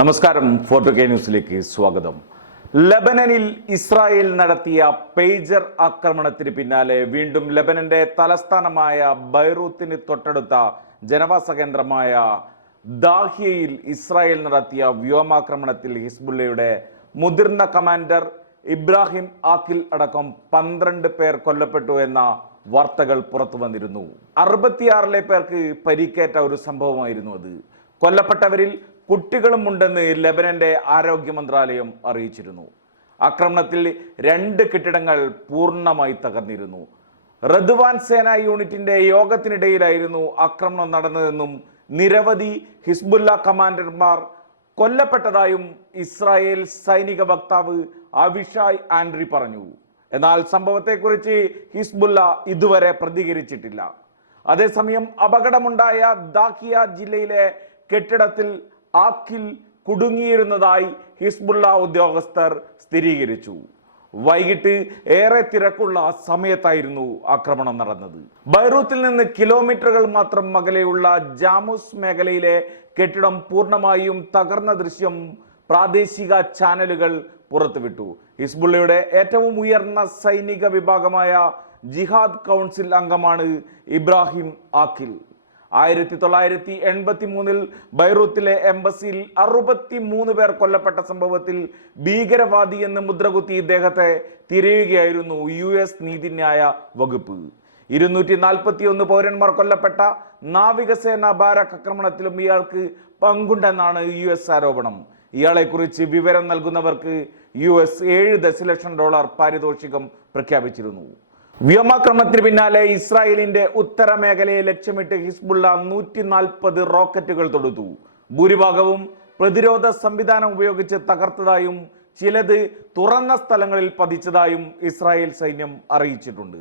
നമസ്കാരം. ഫോർട്ടു കെ ന്യൂസിലേക്ക് സ്വാഗതം. ലബനനിൽ ഇസ്രായേൽ നടത്തിയ പേജർ ആക്രമണത്തിന് പിന്നാലെ വീണ്ടും ലബനന്റെ തലസ്ഥാനമായ ബൈറൂത്തിന് തൊട്ടടുത്ത ജനവാസ കേന്ദ്രമായ ദാഹിയയിൽ ഇസ്രായേൽ നടത്തിയ വ്യോമാക്രമണത്തിൽ ഹിസ്ബുള്ളയുടെ മുതിർന്ന കമാൻഡർ ഇബ്രാഹിം ആക്കിൽ അടക്കം പന്ത്രണ്ട് പേർ കൊല്ലപ്പെട്ടു എന്ന വാർത്തകൾ പുറത്തു വന്നിരുന്നു. അറുപത്തിയാറിലെ പേർക്ക് പരിക്കേറ്റ ഒരു സംഭവമായിരുന്നു അത്. കൊല്ലപ്പെട്ടവരിൽ കുട്ടികളും ഉണ്ടെന്ന് ലബനന്റെ ആരോഗ്യ മന്ത്രാലയം അറിയിച്ചിരുന്നു. ആക്രമണത്തിൽ രണ്ട് കെട്ടിടങ്ങൾ പൂർണമായി തകർന്നിരുന്നു. റദ്വാൻ സേന യൂണിറ്റിന്റെ യോഗത്തിനിടയിലായിരുന്നു ആക്രമണം നടന്നതെന്നും നിരവധി ഹിസ്ബുല്ല കമാൻഡർമാർ കൊല്ലപ്പെട്ടതായും ഇസ്രായേൽ സൈനിക വക്താവ് അവിഷായ് ആൻഡ്രി പറഞ്ഞു. എന്നാൽ സംഭവത്തെക്കുറിച്ച് ഹിസ്ബുല്ല ഇതുവരെ പ്രതികരിച്ചിട്ടില്ല. അതേസമയം അപകടമുണ്ടായ ദാക്കിയ ജില്ലയിലെ കെട്ടിടത്തിൽ ആക്കിൽ കുടുങ്ങിയിരുന്നതായി ഹിസ്ബുള്ള ഉദ്യോഗസ്ഥർ സ്ഥിരീകരിച്ചു. വൈകിട്ട് ഏറെ തിരക്കുള്ള സമയത്തായിരുന്നു ആക്രമണം നടന്നത്. ബൈറൂത്തിൽ നിന്ന് കിലോമീറ്ററുകൾ മാത്രം അകലെയുള്ള ജാമുസ് മേഖലയിലെ കെട്ടിടം പൂർണമായും തകർന്ന ദൃശ്യം പ്രാദേശിക ചാനലുകൾ പുറത്തുവിട്ടു. ഹിസ്ബുള്ളയുടെ ഏറ്റവും ഉയർന്ന സൈനിക വിഭാഗമായ ജിഹാദ് കൗൺസിൽ അംഗമാണ് ഇബ്രാഹിം ആക്കിൽ. ആയിരത്തി തൊള്ളായിരത്തി എൺപത്തി മൂന്നിൽ ബൈറൂത്തിലെ എംബസിയിൽ അറുപത്തി മൂന്ന് പേർ കൊല്ലപ്പെട്ട സംഭവത്തിൽ ഭീകരവാദി എന്ന് മുദ്രകുത്തി ഇദ്ദേഹത്തെ തിരയുകയായിരുന്നു യു എസ് നീതിന്യായ വകുപ്പ്. ഇരുന്നൂറ്റി നാൽപ്പത്തി ഒന്ന് പൗരന്മാർ കൊല്ലപ്പെട്ട നാവികസേന ബാരക് ആക്രമണത്തിലും ഇയാൾക്ക് പങ്കുണ്ടെന്നാണ് യു എസ് ആരോപണം. ഇയാളെക്കുറിച്ച് വിവരം നൽകുന്നവർക്ക് യു എസ് ഏഴ് ദശലക്ഷം ഡോളർ പാരിതോഷികം പ്രഖ്യാപിച്ചിരുന്നു. വ്യോമാക്രമണത്തിന് പിന്നാലെ ഇസ്രായേലിന്റെ ഉത്തര മേഖലയെ ലക്ഷ്യമിട്ട് ഹിസ്ബുള്ള നൂറ്റി നാൽപ്പത് റോക്കറ്റുകൾ തൊടുത്തു. ഭൂരിഭാഗവും പ്രതിരോധ സംവിധാനം ഉപയോഗിച്ച് തകർത്തതായും ചിലത് തുറന്ന സ്ഥലങ്ങളിൽ പതിച്ചതായും ഇസ്രായേൽ സൈന്യം അറിയിച്ചിട്ടുണ്ട്.